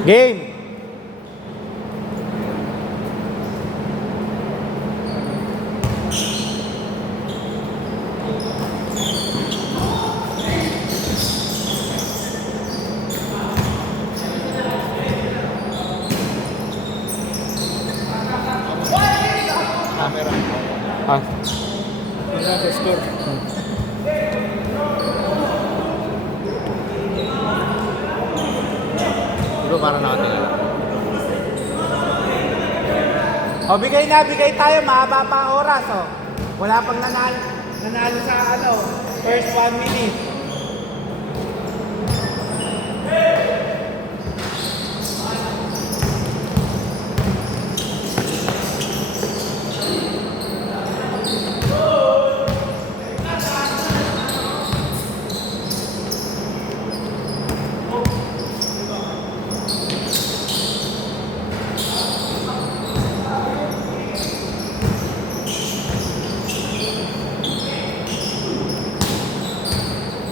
Game! Camera. Ah. Hanggang sa score. Bro, parang nakatingala. O, bigay tayo. Mahaba pa ang oras, oh. Wala pang nanalo sa first 1 minute.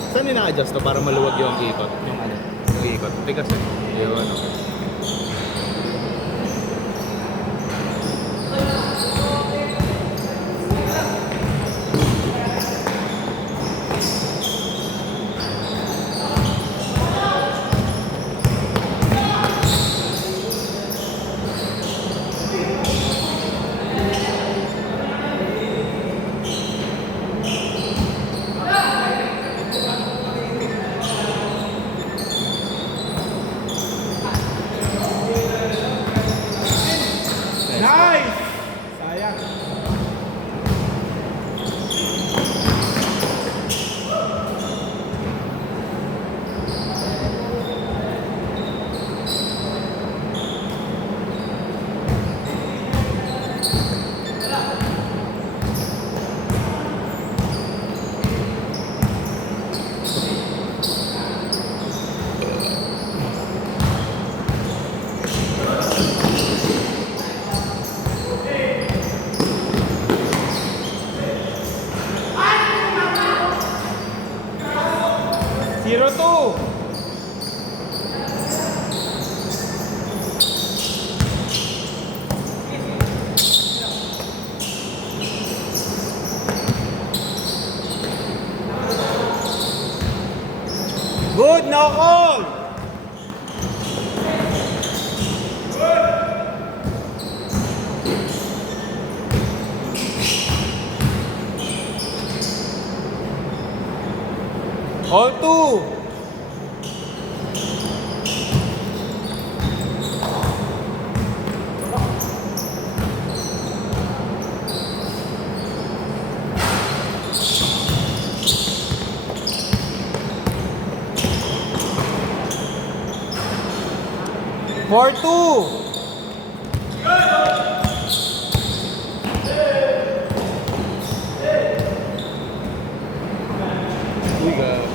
Saan nina-adjust to para maluwag yung ikot? Yung ano? Yung ikot. Tigas eh. Yung ano. Nice! Sayang. Zero two. Good, no call. All two. Four two. Uy, God.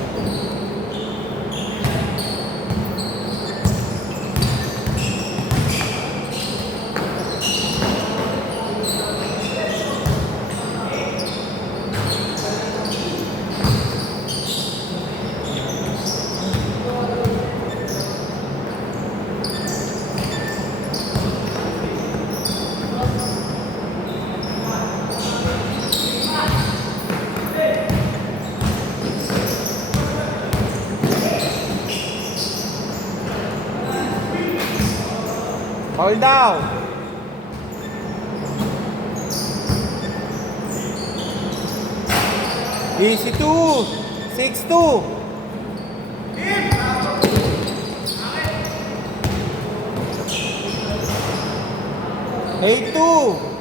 Hold down. Easy two. 6-2. 8-2.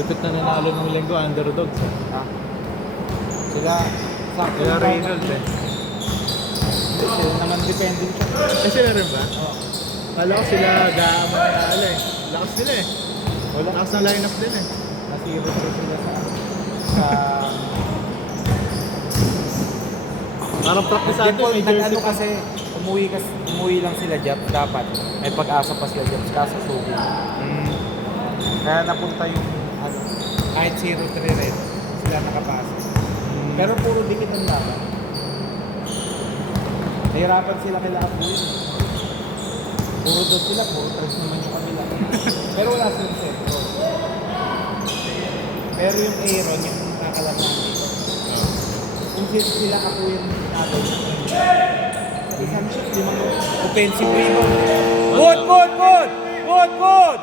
Lupit na nanalo ng linggo, underdogs. Ah. Sila Sila Reynolds eh. Sila naman dependent siya. Eh sila rin ba? Oo. Kala ko sila gaama na nanalo eh. Lakas nila eh. Lakas ng lineup din eh. Nasiro sila sa Parang praktisado Default, may jersey nag-ano pa. kasi, umuwi lang sila Jobs dapat. May pag-asa pa sila Jobs, kaso sugi. Mm. Kaya napunta yung, ano, kahit 0-3 red, sila nakapasok. Pero puro dikit ang laban. Nahirapan sila kila Apuin. Puro doon sila, puro tres naman yung kabila. Pero wala silang sentro. Pero yung Aaron, yung nakalaban dito. Kung sila Apuin natin, isang shot, limang offensive rebound. Good, good, good! Good, good!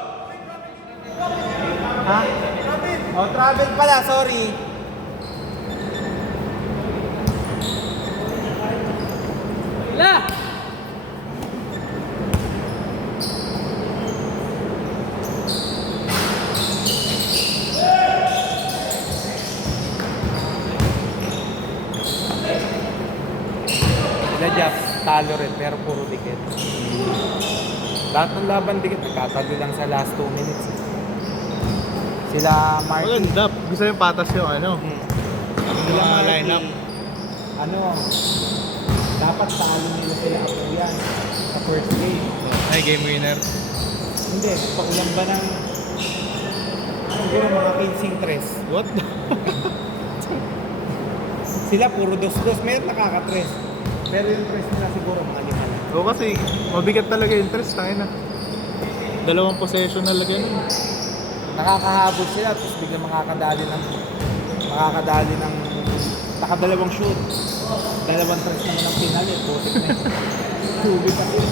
Ha? Oh, travel pala, sorry. La! Sila Jobs, talo rin, pero puro dikit. Lahat ng laban dikit, nagkatalo lang sa last 2 minutes. Sila Martin. Maganda. Gusto yung patas yung ano. Yung Sila mga Martin, lineup. Ano, dapat talo nila sila Apuyan sa first game. Ay, game winner. Hindi, paulan ba ng siguro mga 15-3. What? Sila puro dos-dos, meron nakaka-tres. Pero yung tres nila siguro mga 5 lang. O kasi, mabigat talaga yung interest. Tayo na. 2 possession na lagyan. Nakakahabol sila, tapos biglang makakadali ng nakadalawang shoot. 2 tres naman ang pinalit, putik na yun. Tubig pa yun.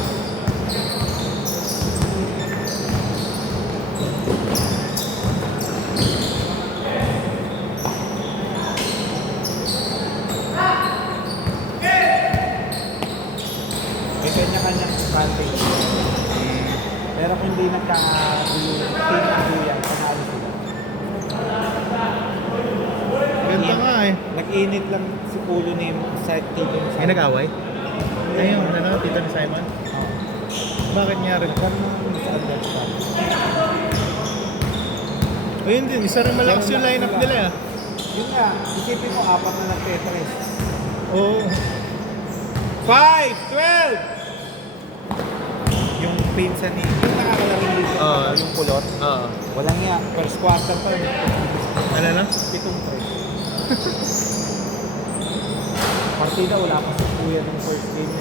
May kanya-kanyang advantage. Pero kung hindi nagka-duyan, panalo sila. Ganda nga eh. Nag-init lang si Pulo ni sa tito ni May nag-away? Ayun, ano, tito ni Simon? Bakit niya rin? Nagkaroon sa understand. Ayun din, isa rin malakas yung lineup nila ah. Yun nga, isipin mo, 4 na nag-Tetris. Oo. 5, 12! Yung pinsan ni, yung nakakalaring dito, Oo. yung kulot. Oo. Walang nga, first quarter pa rin. Ano na? 7 press. Partida, wala pa sa kuya ng first game.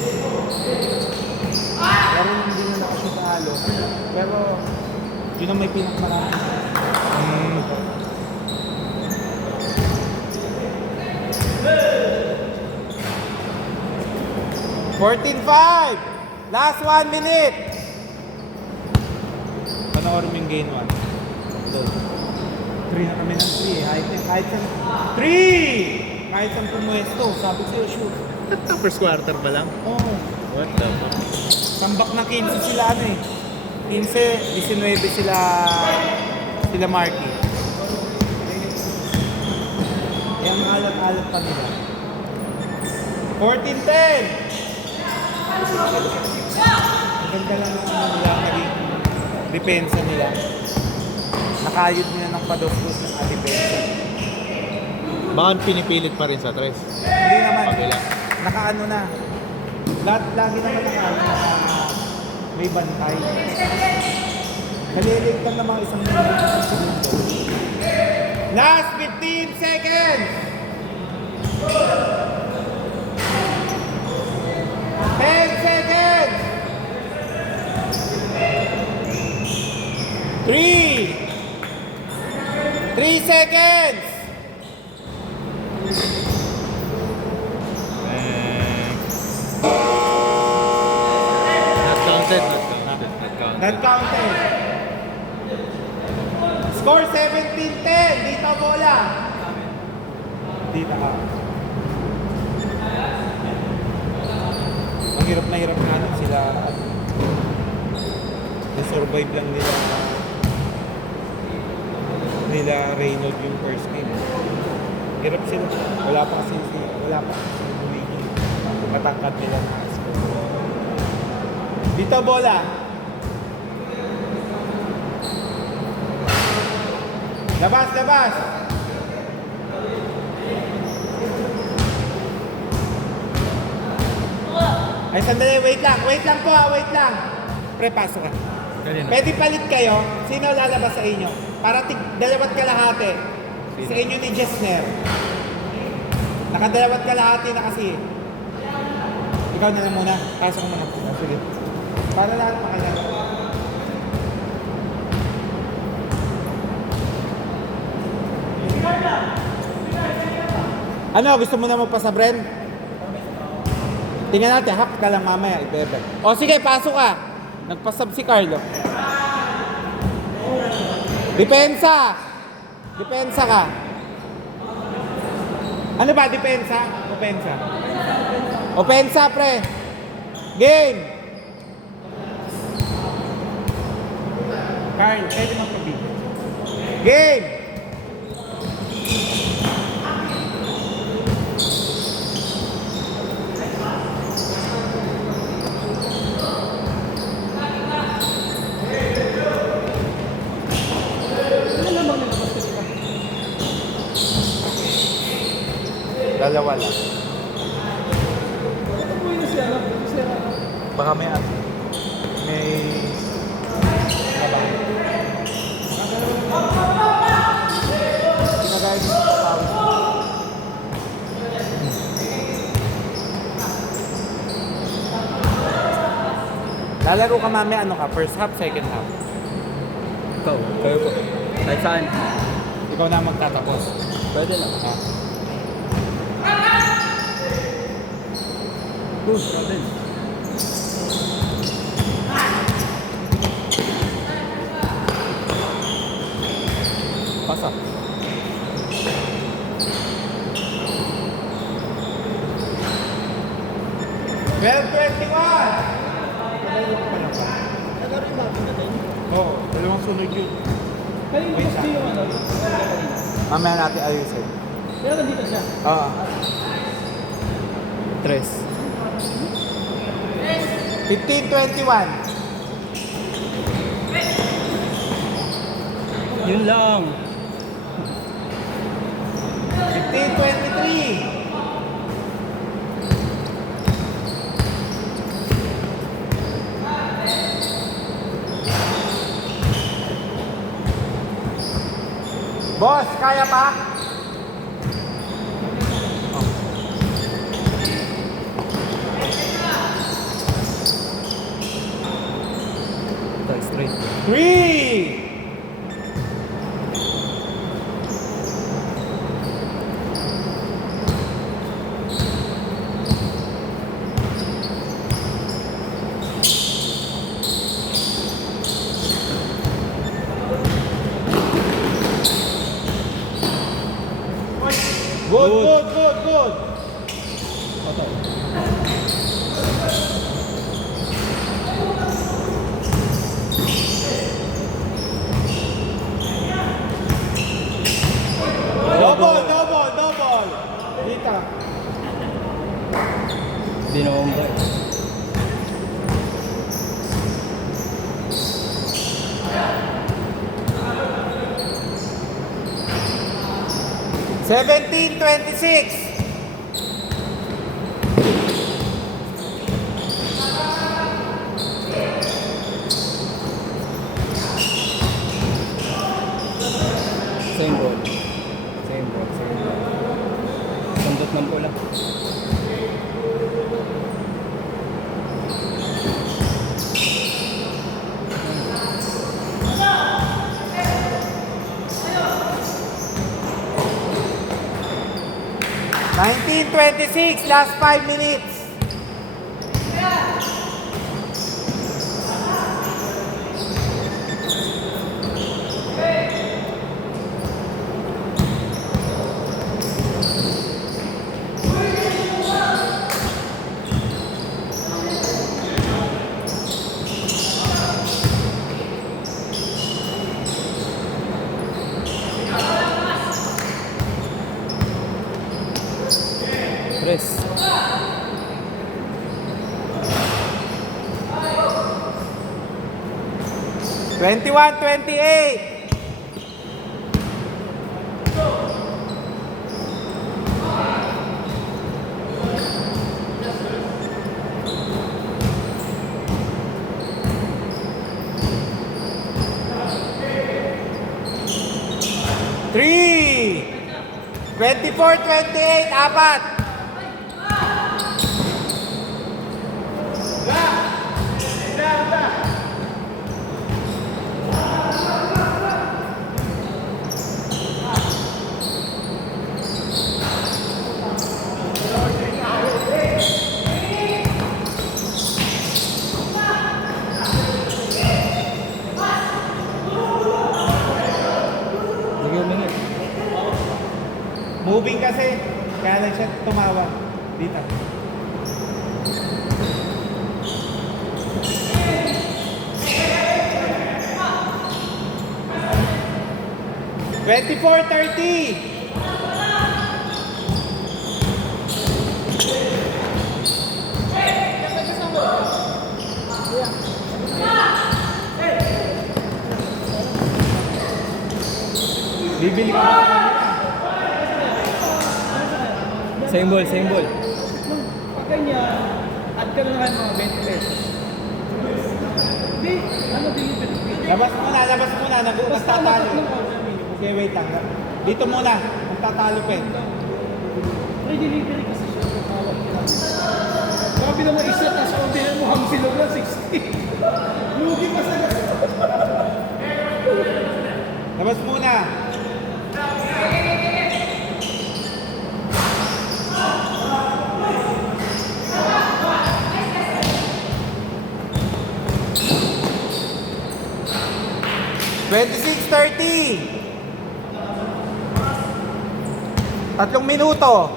Pero hindi na nakashoot halo. Pero, yun ang may pinakamarami. 14-5! Last 1 minute! Panoorin mo yung game 1. 3 na kami ng 3. Kahit sa 3! Kahit sa pumuesto, sabi sa'yo, shoot. First quarter pa lang? Oo. Oh, What the fuck? tambak na 15 sila ano eh. 15, 19 sila Marky. Kaya ang alat-alat pa nila. 14-10! Ang ganda lang ng ano nila, naging depensa nila. Nakayod nila ng pados-dos ng depensa. Baka pinipilit pa rin sa tres. Hindi naman. Kabila. Nakaano na. Lagi naman may bantay. Naliligtan na mga isang segundo. Last 15 seconds! 10 seconds! 3 seconds! Not counted, not counted, not counted. Not counted. Score 17-10. Dito bola. Dito ka. Ang hirap na ano sila. Na-survive lang nila Reynolds yung first game. Hirap sila. Wala pa kasi Luigi. Matangkad nila na score. Dito bola. Labas! Ay, sandali, wait lang. Wait lang po, wait lang. Pre, pasok ka. Kanina. Pwede palit kayo. Sino lalabas sa inyo? Para dalawat kalahati. Sa inyo ni Jessner. Nakadalawat kalahati na kasi. Ikaw na lang muna. Pasok mo na po. Sige. Para lahat makalala. Ano, gusto mo na magpasa Bren? Tingnan natin, hap ka lang mamaya, ibebe. O sige, pasok ka. Nagpasab si Carlo. Depensa! Depensa ka. Ano ba, depensa? Opensa? Opensa, pre. Game! Carl, pwede magpabigyan. Game! Dalawa lang. Baka may ano. May... Pinagay mo sa pawis. Lalaro ka mamaya, ano ka? First half, second half? Ikaw. Kayo po. Kahit saan. Ikaw na magtatapos. Pwede lang. Ha? Good, Robin. Pasa. Well, 21! Oo, dalawang sunod yun. Wait lang. Mamaya natin ayusin. Pero nandito siya. Oo. Tres. 15-21. Yun lang. 15-23. Boss, kaya pa? Tag straight. 3! Good, good, good, good. Double, double, double. Dito. Binomba. 17-26. Same ball. Same ball. Same ball. Sundot ng bola. Nineteen 26, last 5 minutes. Tres. 21-28. 24-28, apat. Sige, umingat. Moving kasi, kaya lang siya tumawa. Dito. Twenty-four, 30. Bibili ko na. Same ball, same ball. Pag ganyan, add ka na naman mga 20 pesos. Hindi, ano delivery fee? Labas muna, nagtatalo. Okay, wait lang. Dito muna, magtatalo pa eh. Free delivery kasi siya. Sabi naman isa, tapos orderan mo hamsilo na 60. Lugi pa sa Labas muna. Twenty-six, 30. 3 minuto.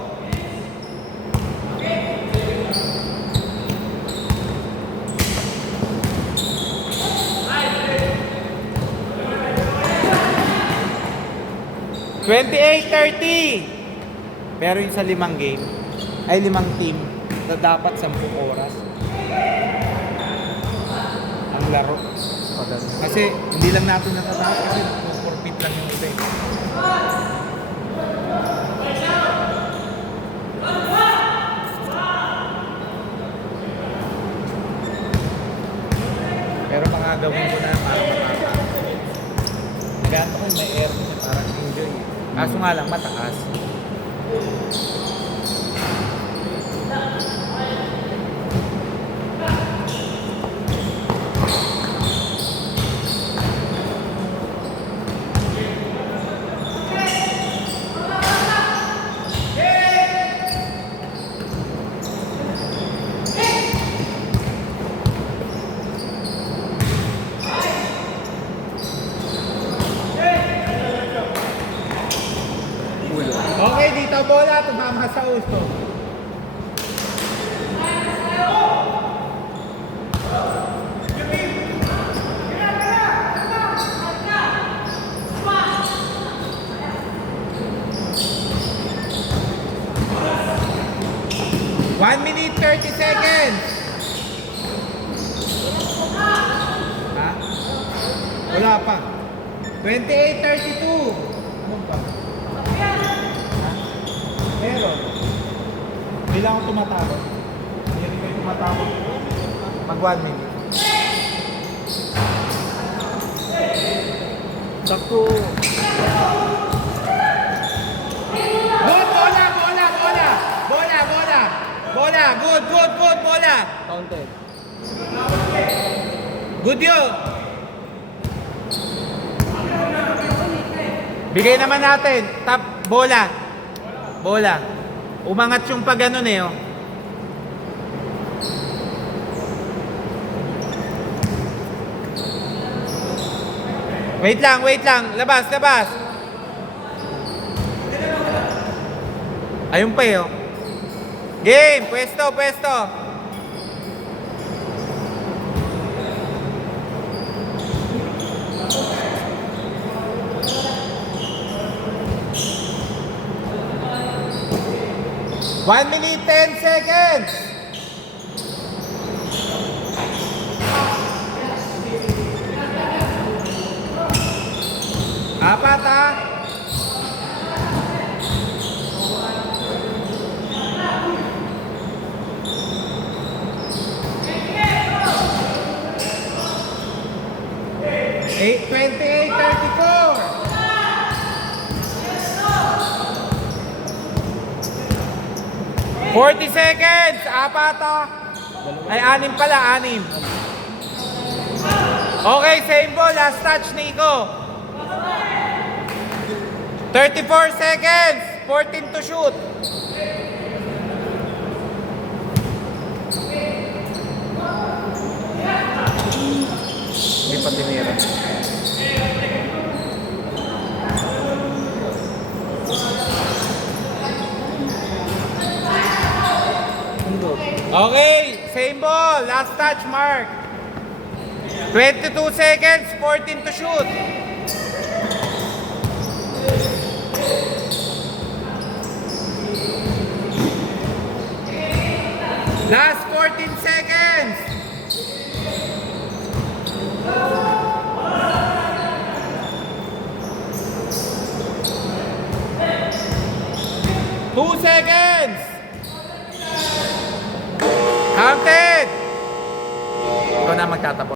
Twenty-eight, 30. Pero yung sa 5 game, ay 5 team, na dapat 10 oras ang laro. Kasi hindi lang natin natatapos kasi forfeit lang yung iba eh. Pero mga gawin ko na para matapos. Ganto ko may air ko niya parang enjoy. Kaso nga lang mataas. Okay, dito bola, tumama sa uso. One minute, 30 seconds. Ha? Wala pa. 28-32. Ano pa? Meron. Bilang ako tumatawag. Hindi kayo tumatawag. Mag 1 minute. Sakto. Good! Bola! Bola! Bola! Bola! Bola! Bola! Good! Good! Good! Bola! Counted. Good yun! Bigay naman natin. Tap. Bola. Bola. Umangat yung pag ganun eh. Oh. Wait lang, wait lang. Labas, labas. Ayun pa eh. Oh. Game, pwesto, pwesto. One minute, 10 seconds. Apat ha. Eight, 28, 34. 40 seconds! Apat ah! Ay, 6 pala, 6. Okay, same ball. Last touch, Nico. 34 seconds. 14 to shoot. Hindi pa tinira. Okay, same ball. Last touch, Mark. 22 seconds, 14 to shoot. Last 14 seconds. Two seconds.